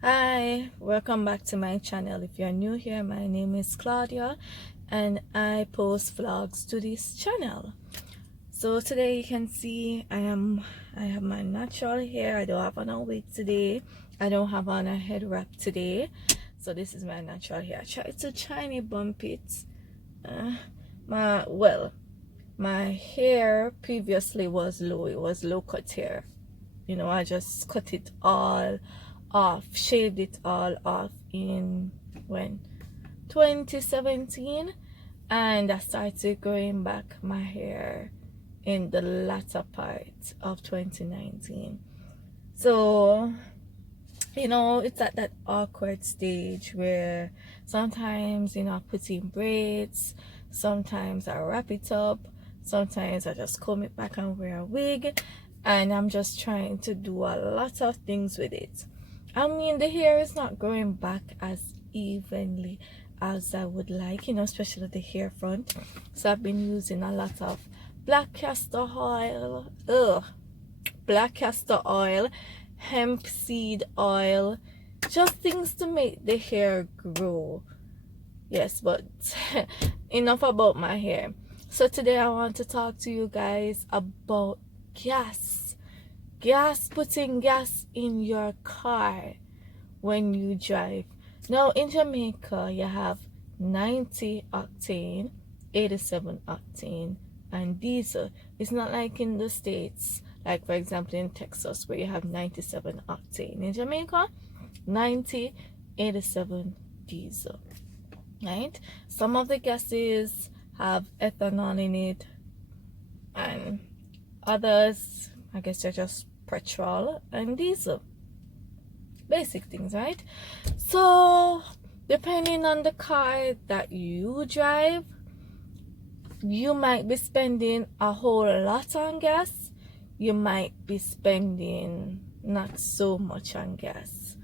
Hi, welcome back to my channel. If you're new here, my name is Claudia and I post vlogs to this channel. So today you can see I have my natural hair. I don't have on a wig today. I don't have on a head wrap today. So this is my natural hair. I tried to tiny bump it. My hair previously was low. It was low cut hair. I just cut it all off, shaved it all off in when 2017, and I started growing back my hair in the latter part of 2019. So it's at that awkward stage where sometimes I put in braids, sometimes I wrap it up, sometimes I just comb it back and wear a wig, and I'm just trying to do a lot of things with it. I mean, the hair is not growing back as evenly as I would like, especially the hair front. So I've been using a lot of black castor oil, hemp seed oil, just things to make the hair grow. Yes, but enough about my hair. So today I want to talk to you guys about putting gas in your car when you drive. Now in Jamaica you have 90 octane, 87 octane, and diesel. It's not like in the States, like for example in Texas, where you have 97 octane. In Jamaica, 90, 87 diesel. Right? Some of the gases have ethanol in it, and others, I guess, they're just petrol and diesel. Basic things, right? So depending on the car that you drive, you might be spending a whole lot on gas. You might be spending not so much on gas.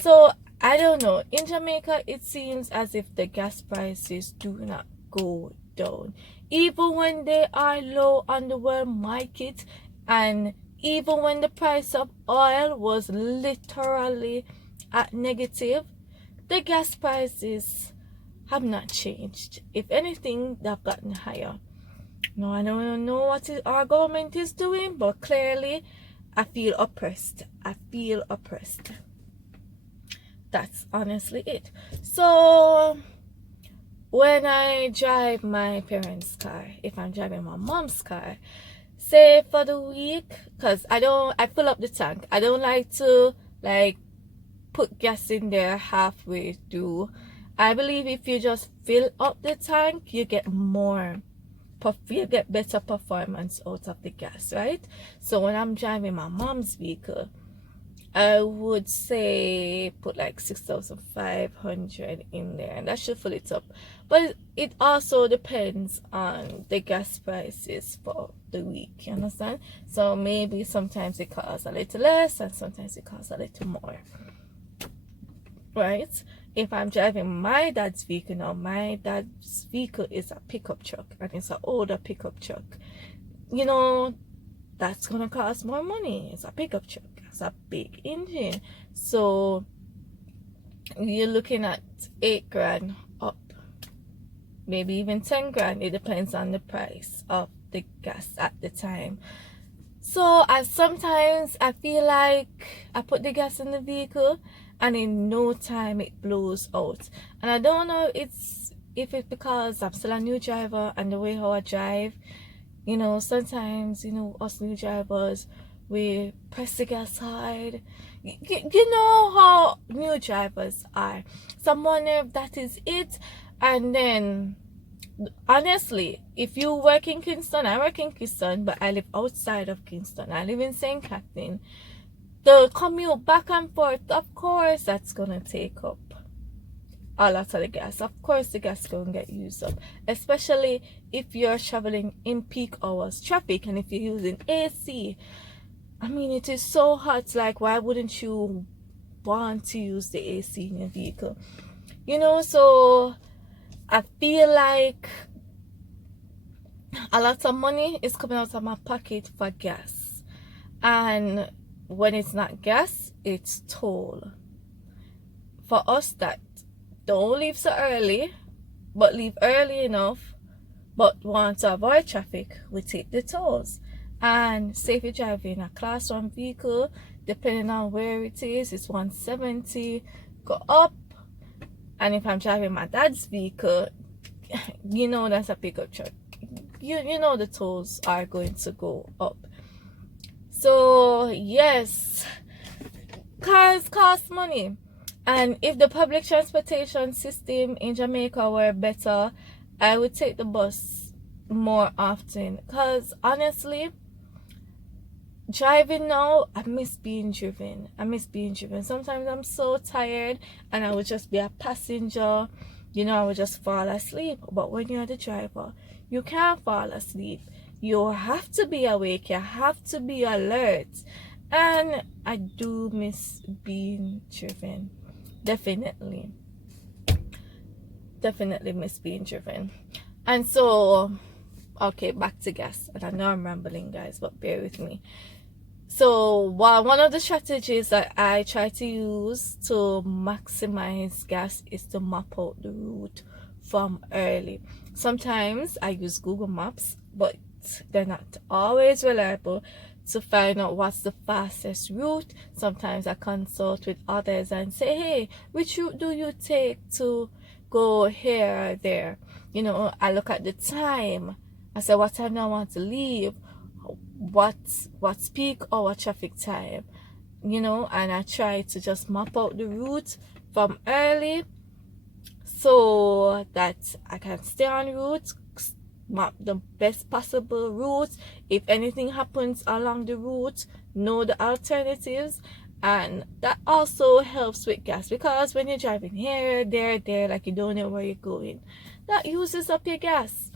So I don't know. In Jamaica, it seems as if the gas prices do not go down, even when they are low on the world market, and even when the price of oil was literally at negative, the gas prices have not changed. If anything, they've gotten higher. Now, I don't know what our government is doing, but clearly I feel oppressed. That's honestly it. So when I drive my parents' car, if I'm driving my mom's car, say for the week, because I fill up the tank. I don't like to put gas in there halfway through. I believe if you just fill up the tank, you get better performance out of the gas, right? So when I'm driving my mom's vehicle, I would say put like 6,500 in there, and that should fill it up. But it also depends on the gas prices for the week, you understand? So maybe sometimes it costs a little less and sometimes it costs a little more, right? If I'm driving my dad's vehicle now, my dad's vehicle is a pickup truck, and it's an older pickup truck. That's gonna cost more money. It's a pickup truck. It's a big engine. So you're looking at 8 grand up, maybe even 10 grand. It depends on the price of the gas at the time. So sometimes I feel like I put the gas in the vehicle and in no time it blows out. And I don't know if it's because I'm still a new driver and the way how I drive. Sometimes, us new drivers, we press the gas hard. You know how new drivers are. So I'm wondering if that is it. And then, honestly, if you work in Kingston, I work in Kingston, but I live outside of Kingston. I live in St. Catherine. The commute back and forth, of course, that's going to take up a lot of the gas. Of course the gas gonna get used up, especially if you're traveling in peak hours traffic, and if you're using AC. I mean, it is so hot. Like, why wouldn't you want to use the AC in your vehicle? So I feel like a lot of money is coming out of my pocket for gas, and when it's not gas, it's toll. for us that don't leave so early, but leave early enough, but want to avoid traffic, we take the tolls. And say if you're driving a class 1 vehicle, depending on where it is, it's 170, go up. And if I'm driving my dad's vehicle, you know that's a pickup truck, you know the tolls are going to go up. So yes, cars cost money. And if the public transportation system in Jamaica were better, I would take the bus more often. Because honestly, driving now, I miss being driven. Sometimes I'm so tired and I would just be a passenger. You know, I would just fall asleep. But when you're the driver, you can't fall asleep. You have to be awake. You have to be alert. And I do miss being driven. Definitely miss being driven. And so, okay, back to gas. And I know I'm rambling, guys, but bear with me. So one of the strategies that I try to use to maximize gas is to map out the route from early. Sometimes I use Google Maps, but they're not always reliable to find out what's the fastest route. Sometimes I consult with others and say, hey, which route do you take to go here or there? You know, I look at the time. I say, what time do I want to leave? What's peak hour traffic time? You know, and I try to just map out the route from early so that I can stay on route, map the best possible route. If anything happens along the route, know the alternatives. And that also helps with gas, because when you're driving here, there, like you don't know where you're going, that uses up your gas.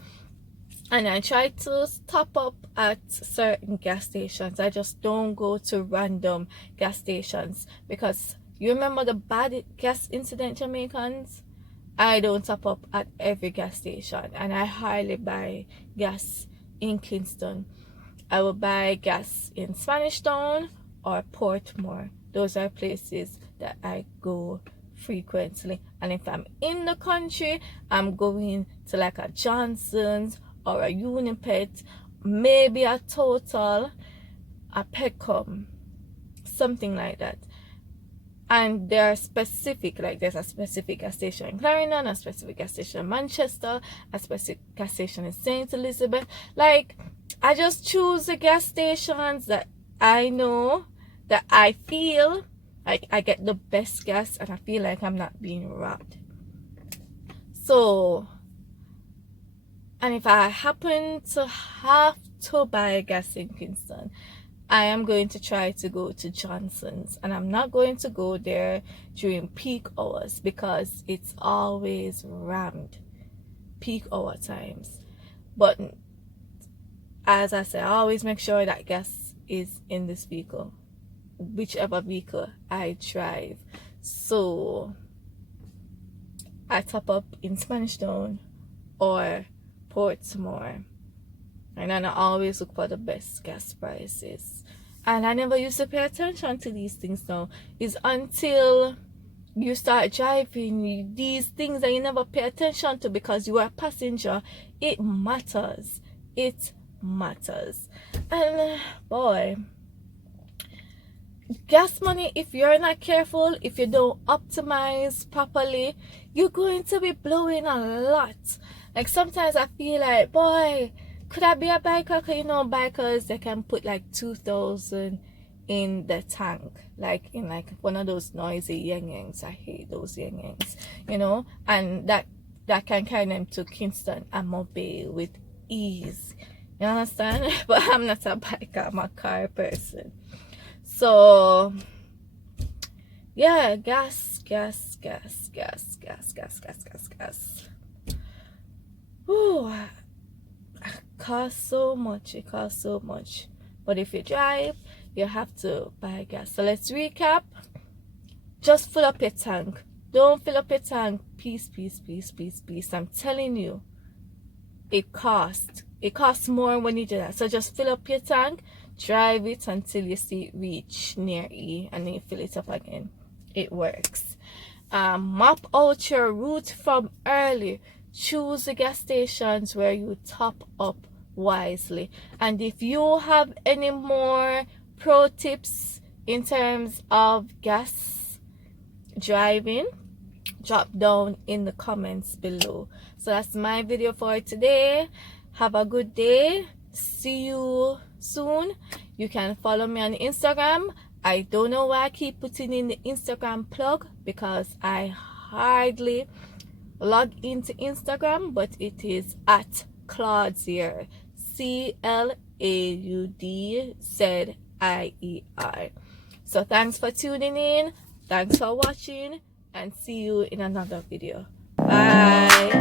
And I try to stop up at certain gas stations. I just don't go to random gas stations, because you remember the bad gas incident, Jamaicans? I don't top up at every gas station, and I hardly buy gas in Kingston. I will buy gas in Spanish Town or Portmore. Those are places that I go frequently. And if I'm in the country, I'm going to like a Johnson's or a Unipet, maybe a Total, a Peckham, something like that. And they are specific, like there's a specific gas station in Clarendon, a specific gas station in Manchester, a specific gas station in St. Elizabeth. Like, I just choose the gas stations that I know, that I feel like I get the best gas and I feel like I'm not being robbed. So, and if I happen to have to buy gas in Kingston, I am going to try to go to Johnson's, and I'm not going to go there during peak hours because it's always rammed, peak hour times. But as I say, I always make sure that gas is in this vehicle, whichever vehicle I drive. So I top up in Spanish Town or Portmore. And then I always look for the best gas prices. And I never used to pay attention to these things now. It's until you start driving these things that you never pay attention to because you are a passenger. It matters. It matters. And boy, gas money, if you're not careful, if you don't optimize properly, you're going to be blowing a lot. Like sometimes I feel like, boy, could I be a biker? Because you know, bikers, they can put like 2,000 in the tank, like in like one of those noisy yangs. I hate those yangs, you know, and that can carry them to Kingston and Mobile with ease. You understand? But I'm not a biker, I'm a car person. So yeah, gas. Ooh, it costs so much. But if you drive, you have to buy gas. So let's recap. Just fill up your tank. Don't fill up your tank. Peace. I'm telling you, it costs more when you do that. So just fill up your tank, drive it until you see it reach near E, and then you fill it up again. It works. Map out your route from early. Choose the gas stations where you top up wisely. And if you have any more pro tips in terms of gas driving, drop down in the comments below. So that's my video for today. Have a good day. See you soon. You can follow me on Instagram. I don't know why I keep putting in the Instagram plug, because I hardly log into Instagram, but it is at Claudzier, CLAUDZIER. So thanks for tuning in, thanks for watching, and see you in another video. Bye.